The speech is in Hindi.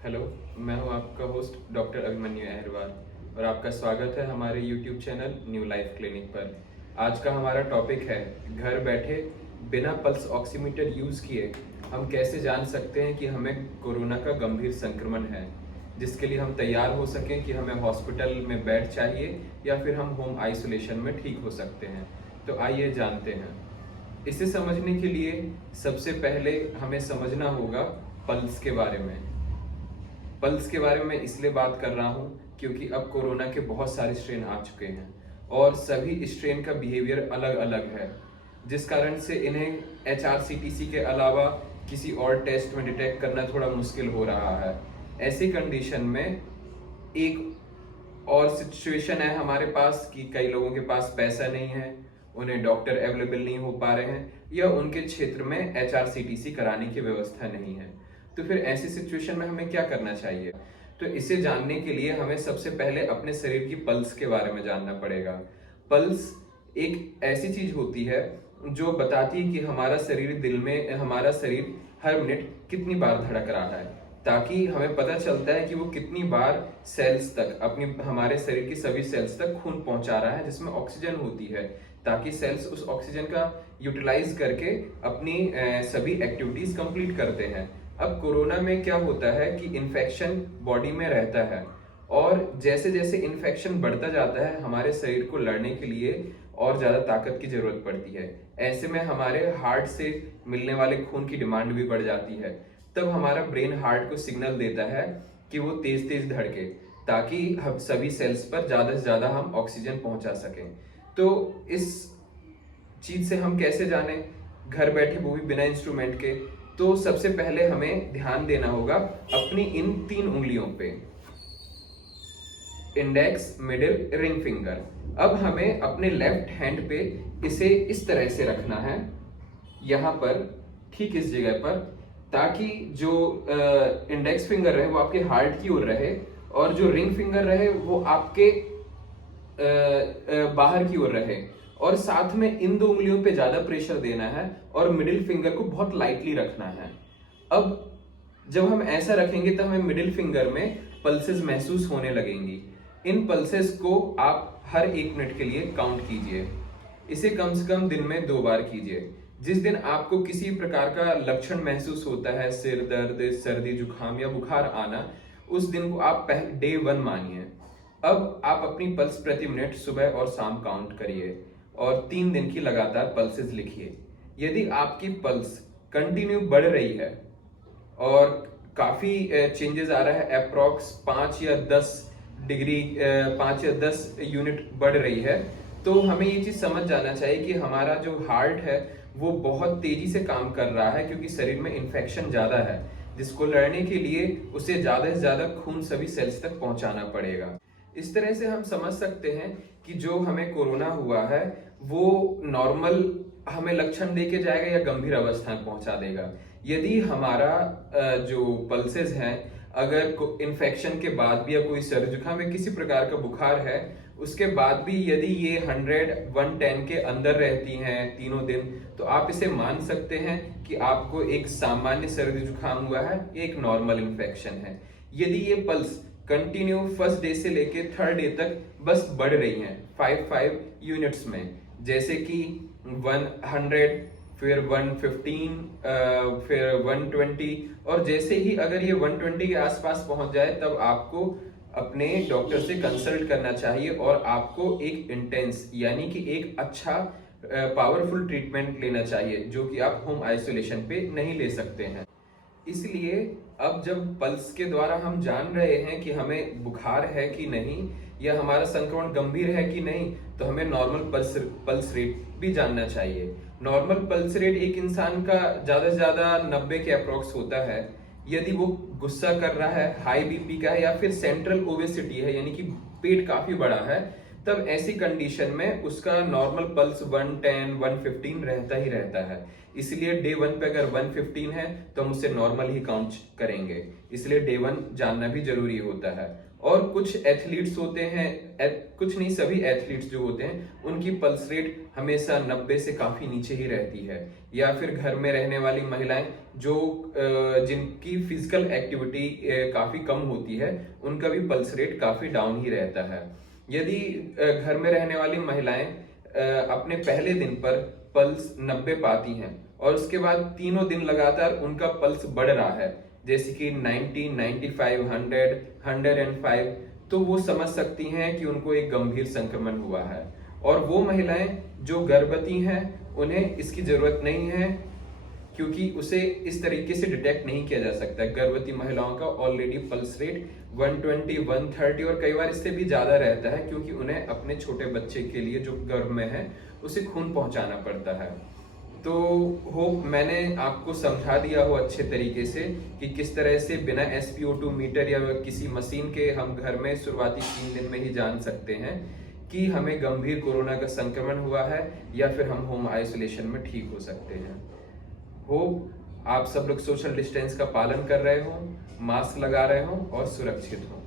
हेलो, मैं हूं आपका होस्ट डॉक्टर अभिमन्यु अहरवाल और आपका स्वागत है हमारे YouTube channel new life clinic पर। आज का हमारा टॉपिक है घर बैठे बिना पल्स ऑक्सीमीटर यूज़ किए हम कैसे जान सकते हैं कि हमें कोरोना का गंभीर संक्रमण है, जिसके लिए हम तैयार हो सकें कि हमें हॉस्पिटल में बेड चाहिए या फिर हम होम आइसोलेशन में ठीक हो सकते हैं। तो आइए जानते हैं। इसे समझने के लिए सबसे पहले हमें समझना होगा पल्स के बारे में। पल्स के बारे में इसलिए बात कर रहा हूँ क्योंकि अब कोरोना के बहुत सारे स्ट्रेन आ चुके हैं और सभी स्ट्रेन का बिहेवियर अलग अलग है, जिस कारण से इन्हें HRCTC के अलावा किसी और टेस्ट में डिटेक्ट करना थोड़ा मुश्किल हो रहा है। ऐसी कंडीशन में एक और सिचुएशन है हमारे पास कि कई लोगों के पास पैसा नहीं है, उन्हें डॉक्टर अवेलेबल नहीं हो पा रहे हैं या उनके क्षेत्र में HRCTC कराने की व्यवस्था नहीं है। तो फिर ऐसी सिचुएशन में हमें क्या करना चाहिए? तो इसे जानने के लिए हमें सबसे पहले अपने शरीर की पल्स के बारे में जानना पड़ेगा। पल्स एक ऐसी चीज होती है जो बताती है कि हमारा शरीर हर मिनट कितनी बार धड़क रहा है, ताकि हमें पता चलता है कि वो कितनी बार सेल्स तक हमारे शरीर की सभी सेल्स तक खून पहुंचा रहा है जिसमें ऑक्सीजन होती है, ताकि सेल्स उस ऑक्सीजन का यूटिलाइज करके अपनी सभी एक्टिविटीज कंप्लीट करते हैं। अब कोरोना में क्या होता है कि इन्फेक्शन बॉडी में रहता है और जैसे जैसे इन्फेक्शन बढ़ता जाता है हमारे शरीर को लड़ने के लिए और ज्यादा ताकत की जरूरत पड़ती है। ऐसे में हमारे हार्ट से मिलने वाले खून की डिमांड भी बढ़ जाती है। तब हमारा ब्रेन हार्ट को सिग्नल देता है कि वो तेज तेज धड़के, ताकि हम सभी सेल्स पर ज्यादा से ज्यादा हम ऑक्सीजन पहुंचा सकें। तो इस चीज से हम कैसे जाने, घर बैठे वो भी बिना इंस्ट्रूमेंट के? तो सबसे पहले हमें ध्यान देना होगा अपनी इन 3 उंगलियों पे, इंडेक्स, मिडिल, रिंग फिंगर। अब हमें अपने लेफ्ट हैंड पे इसे इस तरह से रखना है, यहां पर ठीक इस जगह पर, ताकि जो इंडेक्स फिंगर रहे वो आपके हार्ट की ओर रहे और जो रिंग फिंगर रहे वो आपके बाहर की ओर रहे। और साथ में इन 2 उंगलियों पे ज्यादा प्रेशर देना है और मिडिल फिंगर को बहुत लाइटली रखना है। अब जब हम ऐसा रखेंगे तो हमें मिडिल फिंगर में पल्सेस महसूस होने लगेंगी। इन पल्सेस को आप हर 1 मिनट के लिए काउंट कीजिए। इसे कम से कम दिन में 2 बार कीजिए। जिस दिन आपको किसी प्रकार का लक्षण महसूस होता है, सिर दर्द, सर्दी जुकाम या बुखार आना, उस दिन को आप डे 1 मानिए। अब आप अपनी पल्स प्रति मिनट सुबह और शाम काउंट करिए और 3 दिन की लगातार पल्सेस लिखिए। यदि आपकी पल्स कंटिन्यू बढ़ रही है और काफी चेंजेस आ रहा है, अप्रॉक्स 5 या 10 डिग्री 5 या 10 यूनिट बढ़ रही है, तो हमें ये चीज समझ जाना चाहिए कि हमारा जो हार्ट है वो बहुत तेजी से काम कर रहा है, क्योंकि शरीर में इन्फेक्शन ज्यादा है, जिसको लड़ने के लिए उसे ज्यादा से ज्यादा खून सभी सेल्स तक पहुंचाना पड़ेगा। इस तरह से हम समझ सकते हैं कि जो हमें कोरोना हुआ है वो नॉर्मल हमें लक्षण देके जाएगा या गंभीर अवस्था में पहुंचा देगा। यदि हमारा जो पल्सेस हैं, अगर इन्फेक्शन के बाद भी या कोई सर्दी जुकाम या किसी प्रकार का बुखार है, उसके बाद भी यदि ये 100-110 के अंदर रहती हैं तीनों दिन, तो आप इसे मान सकते हैं कि आपको एक सामान्य सर्दी जुकाम हुआ है, एक नॉर्मल इन्फेक्शन है। यदि ये पल्स कंटिन्यू फर्स्ट डे से लेके 3rd डे तक बस बढ़ रही हैं 5-5 यूनिट्स में, जैसे कि 100, फिर 115, फिर 120, और जैसे ही अगर ये 120 के आसपास पहुंच जाए तब आपको अपने डॉक्टर से कंसल्ट करना चाहिए और आपको एक इंटेंस यानी कि एक अच्छा पावरफुल ट्रीटमेंट लेना चाहिए, जो कि आप होम आइसोलेशन पे नहीं ले सकते हैं। इसलिए अब जब पल्स के द्वारा हम जान रहे हैं कि हमें बुखार है कि नहीं या हमारा संक्रमण गंभीर है कि नहीं, तो हमें नॉर्मल पल्स रेट भी जानना चाहिए। नॉर्मल पल्स रेट एक इंसान का ज्यादा से ज्यादा 90 के अप्रोक्स होता है। यदि वो गुस्सा कर रहा है, हाई बीपी का है या फिर सेंट्रल ओबेसिटी है यानी कि पेट काफी बड़ा है, तब ऐसी कंडीशन में उसका नॉर्मल पल्स 110, 115 रहता ही रहता है। इसलिए डे 1 पे अगर 115 है तो हम उसे नॉर्मल ही काउंट करेंगे। इसलिए डे 1 जानना भी जरूरी होता है। और कुछ एथलीट्स होते हैं, कुछ नहीं, सभी एथलीट्स जो होते हैं उनकी पल्स रेट हमेशा 90 से काफी नीचे ही रहती है। या फिर घर में रहने वाली महिलाएं जो जिनकी फिजिकल एक्टिविटी काफी कम होती है, उनका भी पल्स रेट काफी डाउन ही रहता है। यदि घर में रहने वाली महिलाएं अपने पहले दिन पर पल्स 90 पाती हैं और उसके बाद तीनों दिन लगातार उनका पल्स बढ़ रहा है, जैसे कि 90, 95, 100, 105, तो वो समझ सकती हैं कि उनको एक गंभीर संक्रमण हुआ है। और वो महिलाएं जो गर्भवती हैं उन्हें इसकी जरूरत नहीं है, क्योंकि उसे इस तरीके से डिटेक्ट नहीं किया जा सकता। गर्भवती महिलाओं का ऑलरेडी पल्स रेट 120, 130 और कई बार इससे भी ज्यादा रहता है, क्योंकि उन्हें अपने छोटे बच्चे के लिए जो गर्भ में है उसे खून पहुंचाना पड़ता है। तो होप मैंने आपको समझा दिया हो अच्छे तरीके से कि किस तरह से बिना SpO2 मीटर या किसी मशीन के हम घर में शुरुआती 3 दिन में ही जान सकते हैं कि हमें गंभीर कोरोना का संक्रमण हुआ है या फिर हम होम आइसोलेशन में ठीक हो सकते हैं। होप आप सब लोग सोशल डिस्टेंस का पालन कर रहे हो, मास्क लगा रहे हो और सुरक्षित हो।